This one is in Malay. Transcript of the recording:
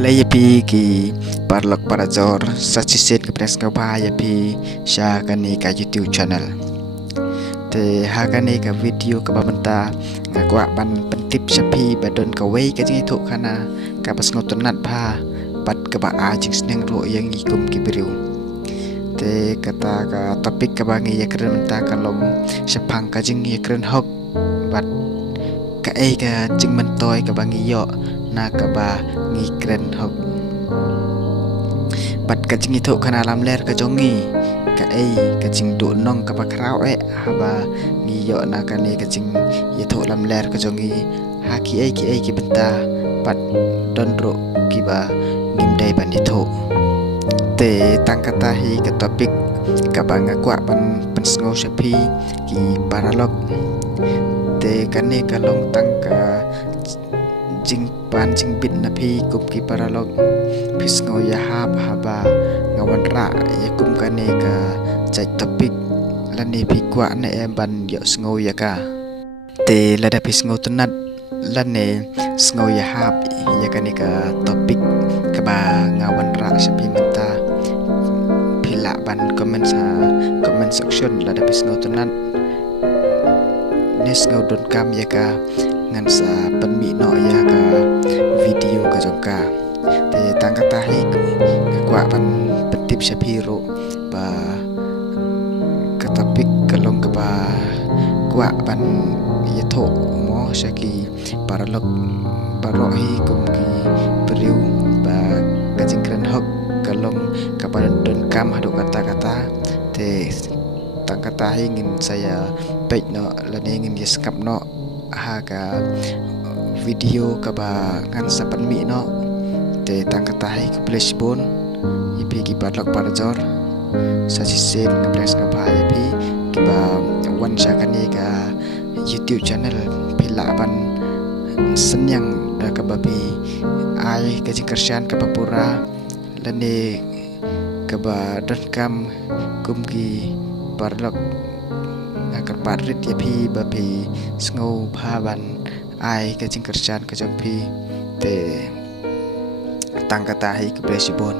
play pi ki parlok parazor sachiset ke pres ka ya pi sha kani ka YouTube channel te ha kani ka video ka banta ngakwa ban pentip sapi badon ka wei ka jingi thuk khana ka pas ngotonat pha pat ka ba a jing sneng ro yang ikum ki beriu te kata ka topik ka bangi ya kren ta ka long sapang ka jing ya kren hok bat ka ai ka jing mentoy ka bangi yo na ka ba ngi kren hok bat ka jing itu kana lam ler ka jongi ka ai ka jing du nong ka ba krau e haba ngi yo na ka ne ka jing ye tho lam ler ka jongi ha ki ai ki benta bat don ro ki ba ngim dai ban ye tho te tang kata hi ka topik ka ba ngakwa ban pensngo sapi ki paralog te kane ka long tang ka jing pan jing bit na pi kup ki paralog pisngo ya haba ngawan ra ya kum kane ka chai topik lani pi kwa na e ban yo sngo ya ka te lada pisngo tunat lane sngo ya hab ya kane ka topik ka ba ngawan ra sapi menta pila ban comment section lada pisngo tunat nes ngau don kam ya ka ngan sa penmi no ya ka video ka jongka te tang kata hi kwa ban petip sapiro ba ka topik kalong ka ba kwa ban ye tho mo saki paralog baro hi kum ki beriu ba ka jingkran hok kalong ka ban don kam hadu kata te tang kata hi ngin saya page no lani ngin yeskap no haga video ka ba ngan sapan mi no te tang kata hai ke place bon ipi ki padlok parjor sa sen ka place ka ba ipi ki ba wan sa kani ka YouTube channel pila ban senyang da ka babi ai ka jikarsian ka papura lani ka ba don kam kum ki parlok ngakar parit ya pi babi sngo bhaban ai ka jing kerjaan ka jong pi te tang kata hi ke presibon